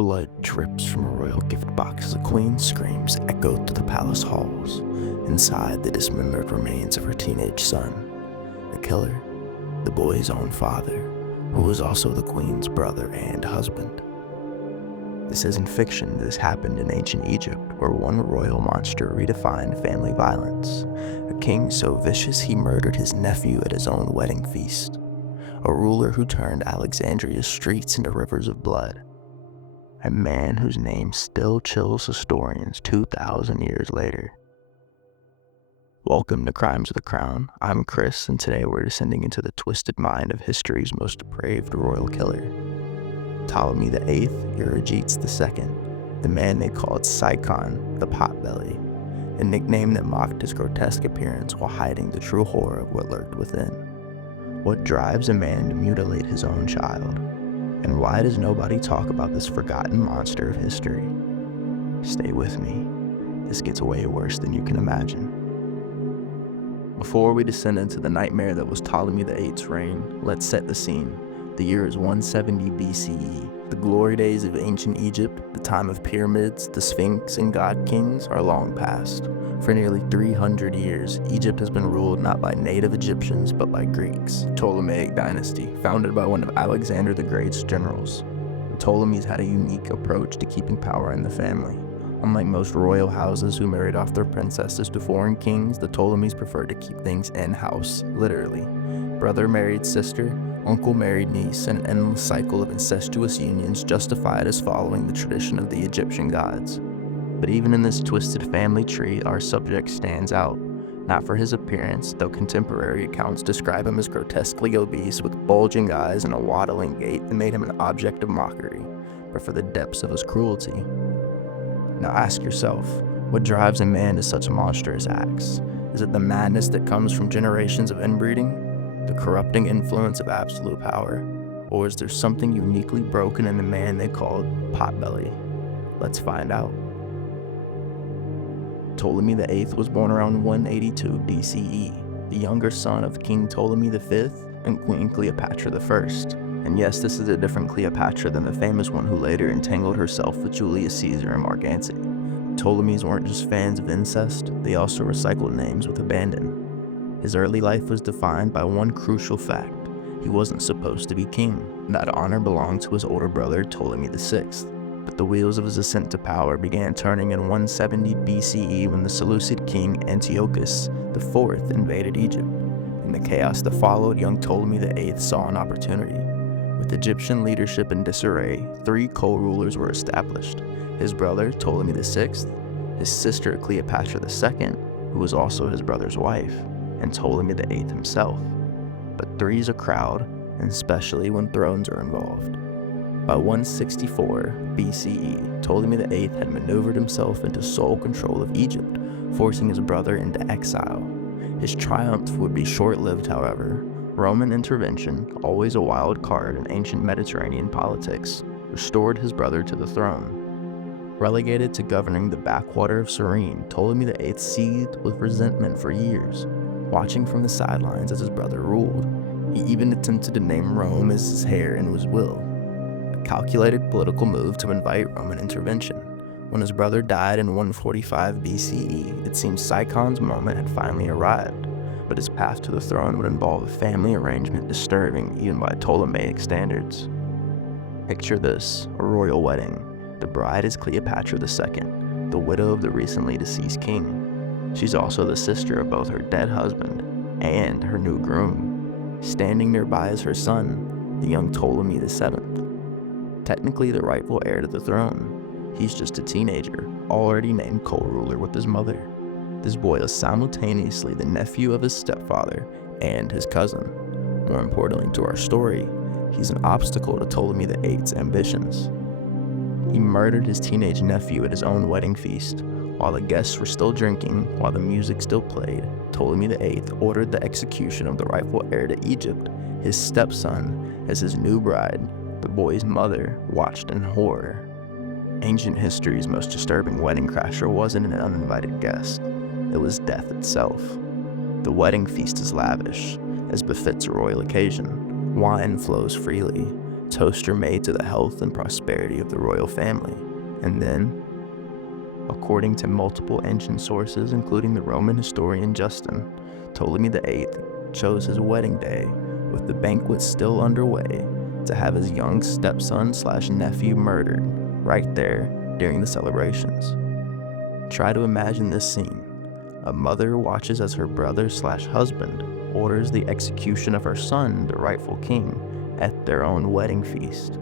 blood drips from a royal gift box as a queen's screams echo through the palace halls. Inside, the dismembered remains of her teenage son. The killer, the boy's own father, who was also the queen's brother and husband. This isn't fiction. This happened in ancient Egypt, where one royal monster redefined family violence. A king so vicious he murdered his nephew at his own wedding feast. A ruler who turned Alexandria's streets into rivers of blood. A man whose name still chills historians 2,000 years later. Welcome to Crimes of the Crown. I'm Chris, and today we're descending into the twisted mind of history's most depraved royal killer. Ptolemy VIII, Euergetes II, the man they called Physcon, the Potbelly, a nickname that mocked his grotesque appearance while hiding the true horror of what lurked within. What drives a man to mutilate his own child? And why does nobody talk about this forgotten monster of history? Stay with me. This gets way worse than you can imagine. Before we descend into the nightmare that was Ptolemy VIII's reign, let's set the scene. The year is 170 BCE. The glory days of ancient Egypt, the time of pyramids, the Sphinx, and god kings are long past. For nearly 300 years, Egypt has been ruled not by native Egyptians, but by Greeks. Ptolemaic Dynasty, founded by one of Alexander the Great's generals. The Ptolemies had a unique approach to keeping power in the family. Unlike most royal houses who married off their princesses to foreign kings, the Ptolemies preferred to keep things in-house, literally. Brother married sister, uncle married niece, and an endless cycle of incestuous unions justified as following the tradition of the Egyptian gods. But even in this twisted family tree, our subject stands out. Not for his appearance, though contemporary accounts describe him as grotesquely obese with bulging eyes and a waddling gait that made him an object of mockery, but for the depths of his cruelty. Now ask yourself, what drives a man to such monstrous acts? Is it the madness that comes from generations of inbreeding? The corrupting influence of absolute power? Or is there something uniquely broken in the man they called Potbelly? Let's find out. Ptolemy VIII was born around 182 BCE, the younger son of King Ptolemy V and Queen Cleopatra I. And yes, this is a different Cleopatra than the famous one who later entangled herself with Julius Caesar and Mark Antony. Ptolemies weren't just fans of incest, they also recycled names with abandon. His early life was defined by one crucial fact. He wasn't supposed to be king. That honor belonged to his older brother Ptolemy VI. But the wheels of his ascent to power began turning in 170 BCE when the Seleucid king Antiochus IV invaded Egypt. In the chaos that followed, young Ptolemy VIII saw an opportunity. With Egyptian leadership in disarray, 3 co-rulers were established. His brother Ptolemy VI, his sister Cleopatra II, who was also his brother's wife, and Ptolemy VIII himself. But 3 is a crowd, and especially when thrones are involved. By 164 BCE, Ptolemy VIII had maneuvered himself into sole control of Egypt, forcing his brother into exile. His triumph would be short-lived, however. Roman intervention, always a wild card in ancient Mediterranean politics, restored his brother to the throne. Relegated to governing the backwater of Cyrene, Ptolemy VIII seethed with resentment for years, watching from the sidelines as his brother ruled. He even attempted to name Rome as his heir in his will. A calculated political move to invite Roman intervention. When his brother died in 145 BCE, it seemed Phycon's moment had finally arrived, but his path to the throne would involve a family arrangement disturbing even by Ptolemaic standards. Picture this, a royal wedding. The bride is Cleopatra II, the widow of the recently deceased king. She's also the sister of both her dead husband and her new groom. Standing nearby is her son, the young Ptolemy VII. Technically the rightful heir to the throne. He's just a teenager, already named co-ruler with his mother. This boy is simultaneously the nephew of his stepfather and his cousin. More importantly to our story, he's an obstacle to Ptolemy VIII's ambitions. He murdered his teenage nephew at his own wedding feast. While the guests were still drinking, while the music still played, Ptolemy VIII ordered the execution of the rightful heir to Egypt, his stepson, as his new bride. The boy's mother watched in horror. Ancient history's most disturbing wedding crasher wasn't an uninvited guest. It was death itself. The wedding feast is lavish, as befits a royal occasion. Wine flows freely. toasts are made to the health and prosperity of the royal family. And then, according to multiple ancient sources, including the Roman historian Justin, Ptolemy VIII chose his wedding day, with the banquet still underway, to have his young stepson/nephew murdered right there during the celebrations. Try to imagine this scene. A mother watches as her brother/husband orders the execution of her son, the rightful king, at their own wedding feast.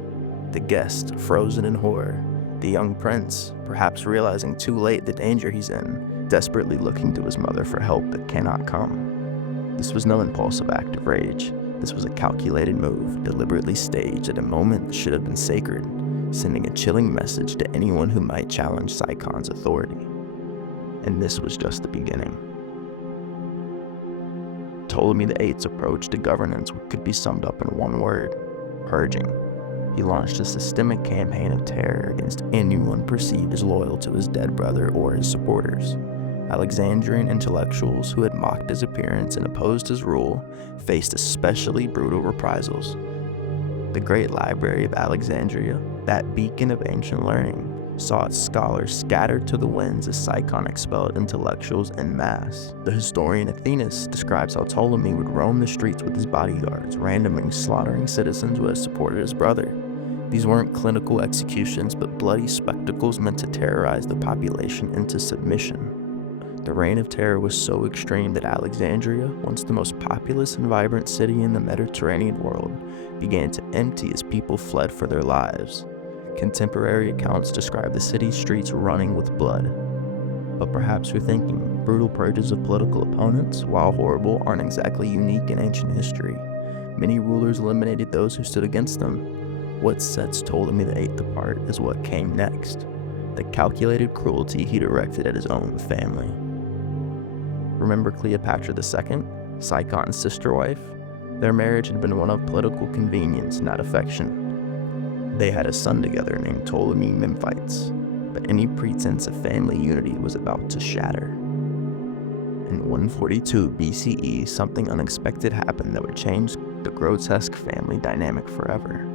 The guest, frozen in horror. The young prince, perhaps realizing too late the danger he's in, desperately looking to his mother for help that cannot come. This was no impulsive act of rage. This was a calculated move, deliberately staged at a moment that should have been sacred, sending a chilling message to anyone who might challenge Phycon's authority. And this was just the beginning. Ptolemy VIII's approach to governance could be summed up in one word: purging. He launched a systemic campaign of terror against anyone perceived as loyal to his dead brother or his supporters. Alexandrian intellectuals who had mocked his appearance and opposed his rule faced especially brutal reprisals. The Great Library of Alexandria, that beacon of ancient learning, saw its scholars scattered to the winds as Physcon expelled intellectuals en masse. The historian Athenaeus describes how Ptolemy would roam the streets with his bodyguards, randomly slaughtering citizens who had supported his brother. These weren't clinical executions, but bloody spectacles meant to terrorize the population into submission. The reign of terror was so extreme that Alexandria, once the most populous and vibrant city in the Mediterranean world, began to empty as people fled for their lives. Contemporary accounts describe the city's streets running with blood. But perhaps you're thinking, brutal purges of political opponents, while horrible, aren't exactly unique in ancient history. Many rulers eliminated those who stood against them. What sets Ptolemy VIII apart is what came next: the calculated cruelty he directed at his own family. Remember Cleopatra II, Phycon's sister wife? Their marriage had been one of political convenience, not affection. They had a son together named Ptolemy Memphis, but any pretense of family unity was about to shatter. In 142 BCE, something unexpected happened that would change the grotesque family dynamic forever.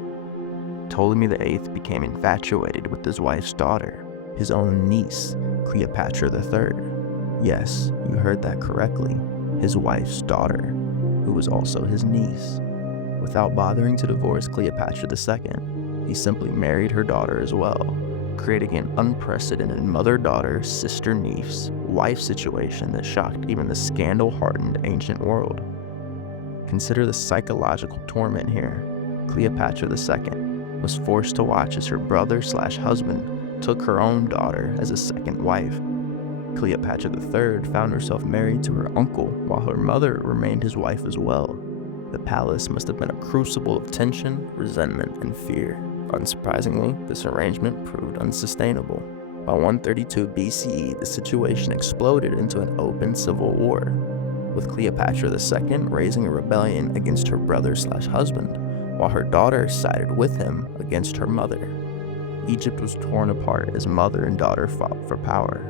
Ptolemy VIII became infatuated with his wife's daughter, his own niece, Cleopatra III. Yes, you heard that correctly, his wife's daughter, who was also his niece. Without bothering to divorce Cleopatra II, he simply married her daughter as well, creating an unprecedented mother-daughter, sister-niece, wife situation that shocked even the scandal-hardened ancient world. Consider the psychological torment here. Cleopatra II was forced to watch as her brother/husband took her own daughter as a second wife. Cleopatra III found herself married to her uncle, while her mother remained his wife as well. The palace must have been a crucible of tension, resentment, and fear. Unsurprisingly, this arrangement proved unsustainable. By 132 BCE, the situation exploded into an open civil war, with Cleopatra II raising a rebellion against her brother/husband, while her daughter sided with him against her mother. Egypt was torn apart as mother and daughter fought for power,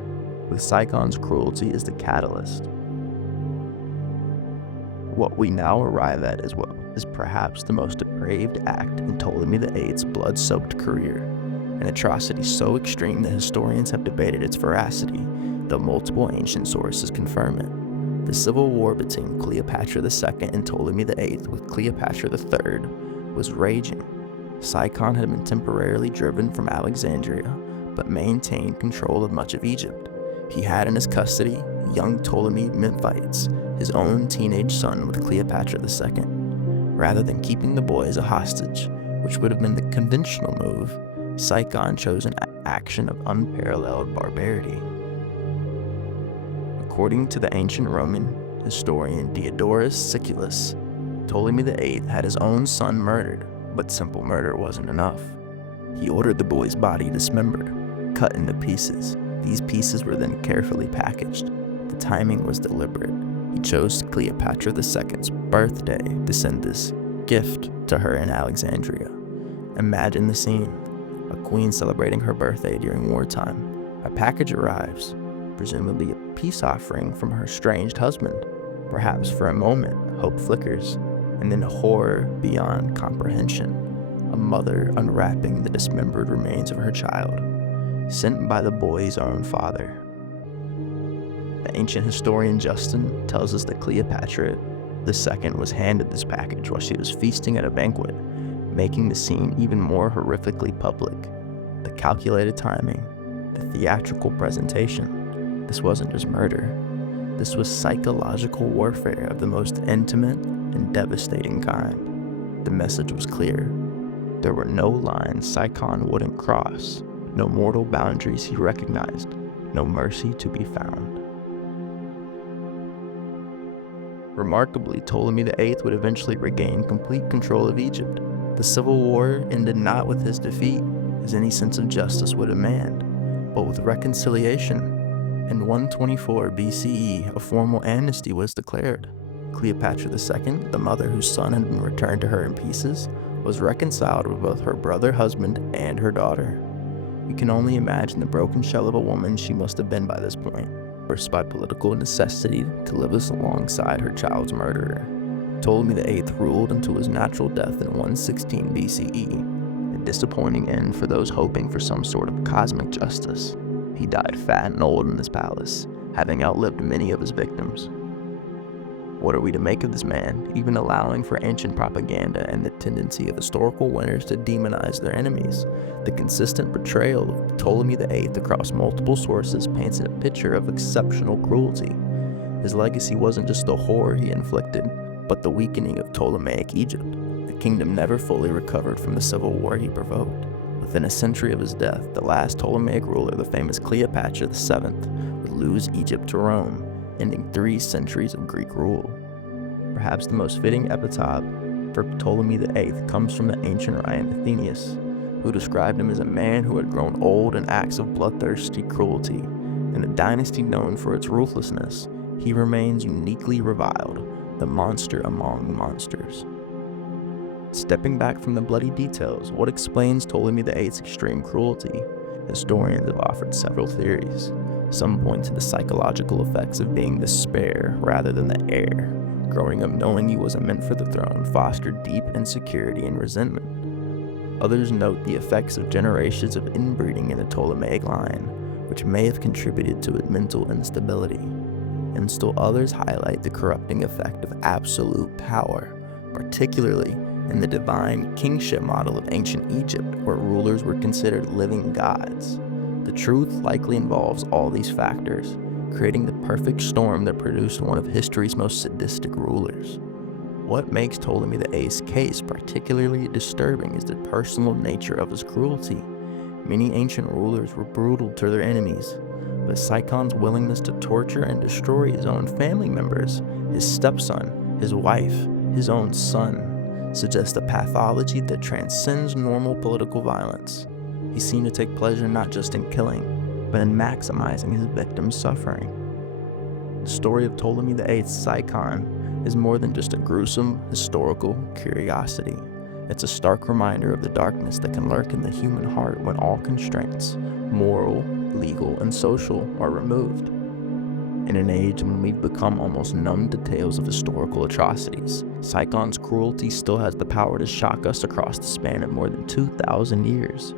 with Phycon's cruelty as the catalyst. What we now arrive at is perhaps the most depraved act in Ptolemy VIII's blood-soaked career, an atrocity so extreme that historians have debated its veracity, though multiple ancient sources confirm it. The civil war between Cleopatra II and Ptolemy VIII, with Cleopatra III, was raging. Physcon had been temporarily driven from Alexandria, but maintained control of much of Egypt. He had in his custody young Ptolemy Memphis, his own teenage son with Cleopatra II. Rather than keeping the boy as a hostage, which would have been the conventional move, Physcon chose an action of unparalleled barbarity. According to the ancient Roman historian Diodorus Siculus, Ptolemy VIII had his own son murdered, but simple murder wasn't enough. He ordered the boy's body dismembered, cut into pieces. These pieces were then carefully packaged. The timing was deliberate. He chose Cleopatra II's birthday to send this gift to her in Alexandria. Imagine the scene: a queen celebrating her birthday during wartime. A package arrives, presumably a peace offering from her estranged husband. Perhaps for a moment, hope flickers, and then horror beyond comprehension. a mother unwrapping the dismembered remains of her child, sent by the boy's own father. The ancient historian Justin tells us that Cleopatra II was handed this package while she was feasting at a banquet, making the scene even more horrifically public. The calculated timing, the theatrical presentation, this wasn't just murder. This was psychological warfare of the most intimate and devastating kind. The message was clear. There were no lines Physcon wouldn't cross, no mortal boundaries he recognized, no mercy to be found. Remarkably, Ptolemy VIII would eventually regain complete control of Egypt. The civil war ended not with his defeat, as any sense of justice would demand, but with reconciliation. In 124 BCE, a formal amnesty was declared. Cleopatra II, the mother whose son had been returned to her in pieces, was reconciled with both her brother husband and her daughter. We can only imagine the broken shell of a woman she must have been by this point, forced by political necessity to live alongside her child's murderer. Ptolemy VIII ruled until his natural death in 116 BCE, a disappointing end for those hoping for some sort of cosmic justice. He died fat and old in his palace, having outlived many of his victims. What are we to make of this man, even allowing for ancient propaganda and the tendency of historical winners to demonize their enemies? The consistent portrayal of Ptolemy VIII across multiple sources paints a picture of exceptional cruelty. His legacy wasn't just the horror he inflicted, but the weakening of Ptolemaic Egypt. The kingdom never fully recovered from the civil war he provoked. Within a century of his death, the last Ptolemaic ruler, the famous Cleopatra VII, would lose Egypt to Rome, ending 3 centuries of Greek rule. Perhaps the most fitting epitaph for Ptolemy VIII comes from the ancient Ryan Athenaeus, who described him as a man who had grown old in acts of bloodthirsty cruelty. In a dynasty known for its ruthlessness, he remains uniquely reviled, the monster among monsters. Stepping back from the bloody details, what explains Ptolemy VIII's extreme cruelty? Historians have offered several theories. Some point to the psychological effects of being the spare rather than the heir. Growing up knowing he wasn't meant for the throne fostered deep insecurity and resentment. Others note the effects of generations of inbreeding in the Ptolemaic line, which may have contributed to his mental instability. And still others highlight the corrupting effect of absolute power, particularly in the divine kingship model of ancient Egypt, where rulers were considered living gods. The truth likely involves all these factors, creating the perfect storm that produced one of history's most sadistic rulers. What makes Ptolemy VIII's case particularly disturbing is the personal nature of his cruelty. Many ancient rulers were brutal to their enemies, but Physcon's willingness to torture and destroy his own family members, his stepson, his wife, his own son, suggests a pathology that transcends normal political violence. He seemed to take pleasure not just in killing, but in maximizing his victims' suffering. The story of Ptolemy VIII's Physcon is more than just a gruesome historical curiosity. It's a stark reminder of the darkness that can lurk in the human heart when all constraints, moral, legal, and social, are removed. In an age when we've become almost numb to tales of historical atrocities, Physcon's cruelty still has the power to shock us across the span of more than 2,000 years.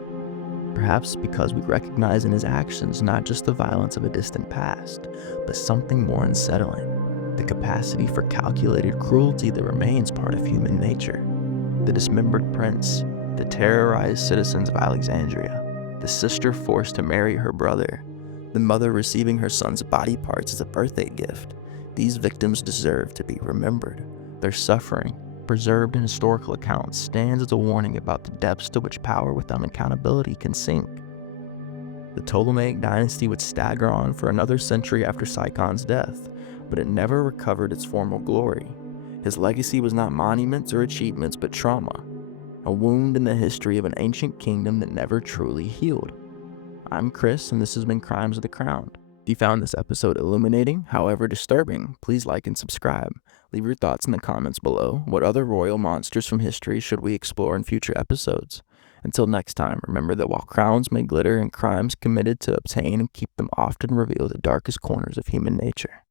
Perhaps because we recognize in his actions not just the violence of a distant past, but something more unsettling, the capacity for calculated cruelty that remains part of human nature. The dismembered prince, the terrorized citizens of Alexandria, the sister forced to marry her brother, the mother receiving her son's body parts as a birthday gift. These victims deserve to be remembered. Their suffering, preserved in historical accounts, stands as a warning about the depths to which power without accountability can sink. The Ptolemaic dynasty would stagger on for another century after Physcon's death, but it never recovered its former glory. His legacy was not monuments or achievements, but trauma, a wound in the history of an ancient kingdom that never truly healed. I'm Chris, and this has been Crimes of the Crown. If you found this episode illuminating, however disturbing, please like and subscribe. Leave your thoughts in the comments below. What other royal monsters from history should we explore in future episodes? Until next time, remember that while crowns may glitter and crimes committed to obtain and keep them often reveal the darkest corners of human nature.